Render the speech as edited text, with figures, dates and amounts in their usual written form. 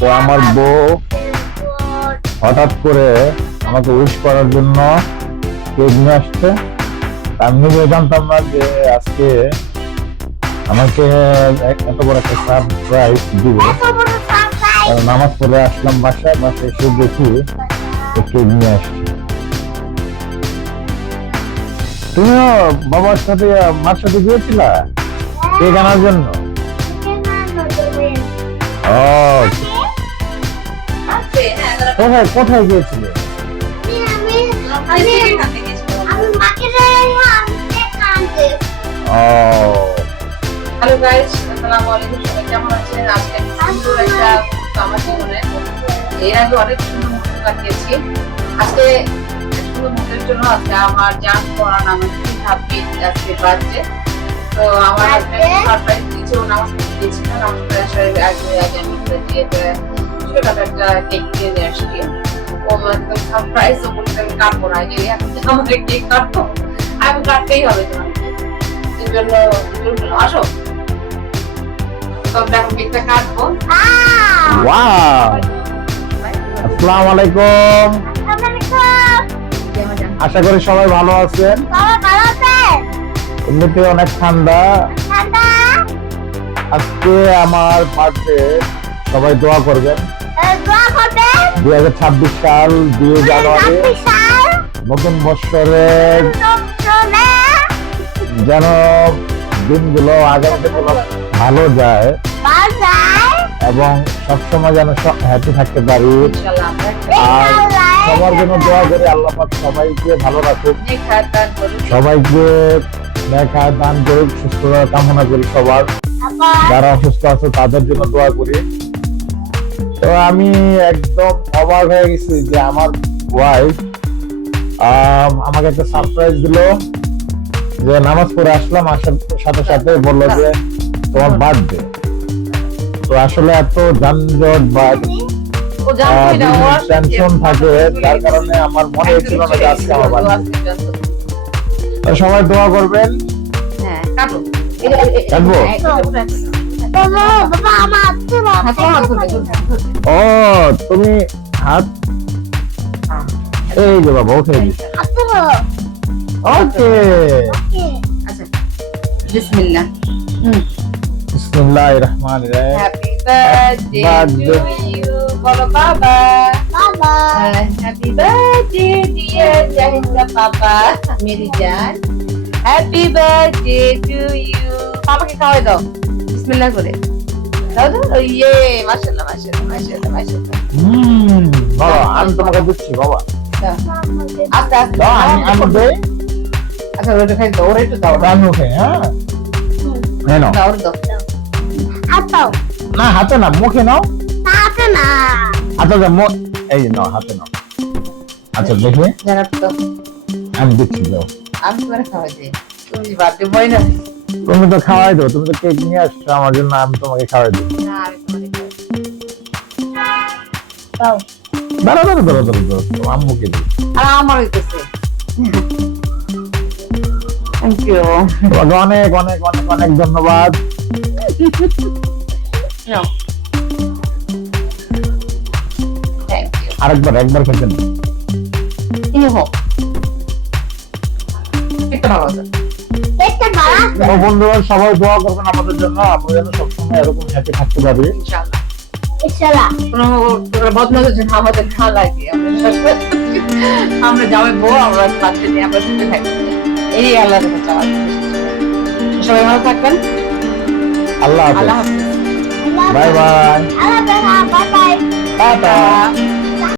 তো আমার বউ হঠাৎ করে আমাকে উইশ করার জন্য কেক নিয়ে আসছে। আমি নিজে জানতাম না যে আজকে আমাকে এত বড় একটা সারপ্রাইজ দিবে। নামাজ পড়ে আসলাম বাসায় এসে দেখি কেক নিয়ে আসছি। তুমিও বাবার সাথে মার সাথে গিয়েছিলা কেক আনার জন্য? ও কোথায় কোথায় গিয়েছিলে? হ্যালো গাইস, আসসালামু আলাইকুম। সবাই কেমন আছেন? আজকে সুন্দর একটা আমার জীবনে এর আগে অনেক সুন্দর মুহূর্ত কাটিয়েছি। আজকে সুন্দর মুহূর্তের জন্য আজকে আমার জান পড়ান আমার হ্যাপি আজকে বার্থডে। তো আমার হাজবেন্ড সারপ্রাইজ দিয়েছে, ও নামাজ পড়তে গিয়েছিল। নামাজ পড়ে আসার আগে আমি দিয়ে ছোটখাটো একটা কেক নিয়ে আসছি। ও একদম সারপ্রাইজ, ও বলতে আমি কাটবো না, যে আমাদের কেক কাটবো, আমি কাটতেই হবে তোমার জন্য। আসো দেখো কেকটা কাটবো। আসসালামু আলাইকুম। আশা করি সবাই ভালো আছেন। এমনিতে অনেক ঠান্ডা। আজকে আমার বার্থডে, সবাই দোয়া করবেন। 2026 সাল 2 জানুয়ারি নতুন বছরের যেন দিনগুলো আগামীতে ভালো যায় এবং সবসময় যেন হ্যাপি থাকতে পারি। আর সবার জন্য দোয়া করি, আল্লাহ পাক সবাইকে ভালো রাখুক, সবাইকে দেখা দান করুক, সুস্থতা কামনা করি সবার। যারা অসুস্থ আছে তাদের জন্য দোয়া করি। তো আমি একদম অবাক হয়ে গেছি যে আমার ওয়াইফ আমাকে একটা সারপ্রাইজ দিল। যে নামাজ পড়ে আসলাম, আসার সাথে সাথে বললো যে তোমার বার্থডে। তো আসলে এত যানজট বা টেনশন থাকে, যার কারণে আমার মনে হচ্ছিল না যে আজকে আমার বার্থডে। তো সবাই দোয়া করবেন। কাটবো? ও তুমি হাত, এই যে বাবা উঠে দিচ্ছি। ওকে, বিসমিল্লাহ। বিসমিল্লাহির রহমানির রহিম। Happy birthday to you. বলো বাবা। বাবা হ্যাপি বার্থডে ডিয়ার জাহিদা পাপা, মেরি জান। Happy birthday to you. পাপাকে খাওয়াই দাও বিসমিল্লাহ করে। দাও দাও। ইয়ে মাশাআল্লাহ মাশাআল্লাহ মাশাআল্লাহ মাশাআল্লাহ। বাবা আমি তোমাকে দিচ্ছি বাবা। আস্তে আস্তে দাও, আমি দেই। আচ্ছা ওটা খাই দাও, ওটা একটু দাও। আমি ওকে, হ্যাঁ নাও দাও দাও। হাতাও না, হাতে না, মুখে নাও। হাতে না, আচ্ছা এই যে নাও, হাতে নাও। আচ্ছা দেখি, জানা তো আমি দিচ্ছি, দাও। আমি তোমার খাওয়াই দিই। তুমি বার্থডে বয় না? তুমি তো খাওয়াই দাও, তুমি তো কেক নিয়ে আসছো আমার জন্য, আমি তোমাকে খাওয়াই দিই। না আমি তোমাকে খাওয়াই দাও। দাঁড়া দাঁড়া দাঁড়া দাঁড়া দাঁড়া, তোমার আম্মুকে দিই। আর আমার হইতেছে। Thank you. তোমাকে অনেক অনেক অনেক অনেক ধন্যবাদ। নাও। Thank you. একবার খেতেন। ইনি হোক একটা ভালো আছে। একটা বাড়া তো বন্ধুরা সবাই দোয়া করবেন আমাদের জন্য, আমরা যেন সবসময় এরকম হ্যাপি থাকতে পারি। ইনশাআল্লাহ। ইনশাআল্লাহ। কোনো বদমাশের জন্য আমাদের না লাগে। আমরা যাবে বউ, আমরা বাচ্চা নিয়ে আমরা সুখে থাকি। এই আল্লাহ কাছে চাওয়া। সবাই ভালো থাকবেন। আল্লাহ আল্লাহ হাফেজ। হাফেজ। Bye bye. আল্লাহ বাই বাই। টাটা।